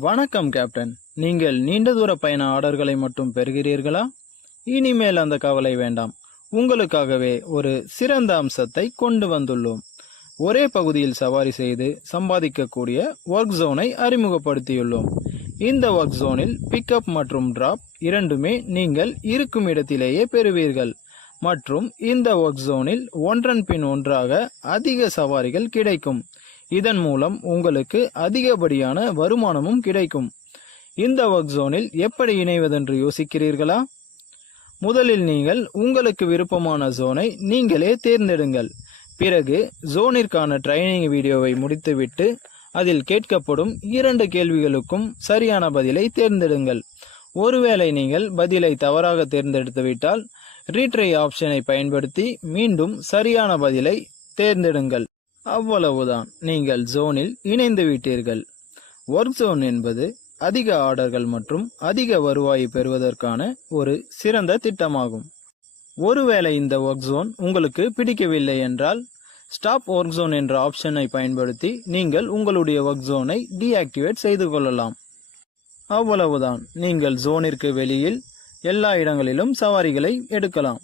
வணக்கம் கேப்டன். நீங்கள் நீண்ட தூர பயண ஆர்டர்களை மட்டும் பெறுகிறீர்களா? இனிமேல் அந்த கவலை வேண்டாம். உங்களுக்காகவே ஒரு சிறந்த அம்சத்தை கொண்டு வந்துள்ளோம். ஒரே பகுதியில் சவாரி செய்து சம்பாதிக்கக்கூடிய ஒர்க் ஜோனை அறிமுகப்படுத்தியுள்ளோம். இந்த ஒர்க் ஜோனில் பிக்கப் மற்றும் டிராப் இரண்டுமே நீங்கள் இருக்கும் இடத்திலேயே பெறுவீர்கள். மற்றும் இந்த ஒர்க் ஜோனில் ஒன்றன் பின் ஒன்றாக அதிக சவாரிகள் கிடைக்கும். இதன் மூலம் உங்களுக்கு அதிகப்படியான வருமானமும் கிடைக்கும். இந்த ஒர்க் ஜோனில் எப்படி இணைவதென்று யோசிக்கிறீர்களா? முதலில் நீங்கள் உங்களுக்கு விருப்பமான ஜோனை நீங்களே தேர்ந்தெடுங்கள். பிறகு ஜோனிற்கான ட்ரைனிங் வீடியோவை முடித்துவிட்டு அதில் கேட்கப்படும் இரண்டு கேள்விகளுக்கும் சரியான பதிலை தேர்ந்தெடுங்கள். ஒருவேளை நீங்கள் பதிலை தவறாக தேர்ந்தெடுத்துவிட்டால் ரீட்ரை ஆப்ஷனை பயன்படுத்தி மீண்டும் சரியான பதிலை தேர்ந்தெடுங்கள். அவ்வளவுதான். நீங்கள் ஜோனில் இணைந்து விட்டீர்கள். ஒர்க் ஜோன் என்பது அதிக ஆர்டர்கள் மற்றும் அதிக வருவாயை பெறுவதற்கான ஒரு சிறந்த திட்டமாகும். ஒருவேளை இந்த ஒர்க் ஜோன் உங்களுக்கு பிடிக்கவில்லை என்றால் ஸ்டாப் ஒர்க் ஜோன் என்ற ஆப்ஷனை பயன்படுத்தி நீங்கள் உங்களுடைய ஒர்க் ஜோனை டீஆக்டிவேட் செய்து கொள்ளலாம். அவ்வளவுதான். நீங்கள் ஜோனிற்கு வெளியில் எல்லா இடங்களிலும் சவாரிகளை எடுக்கலாம்.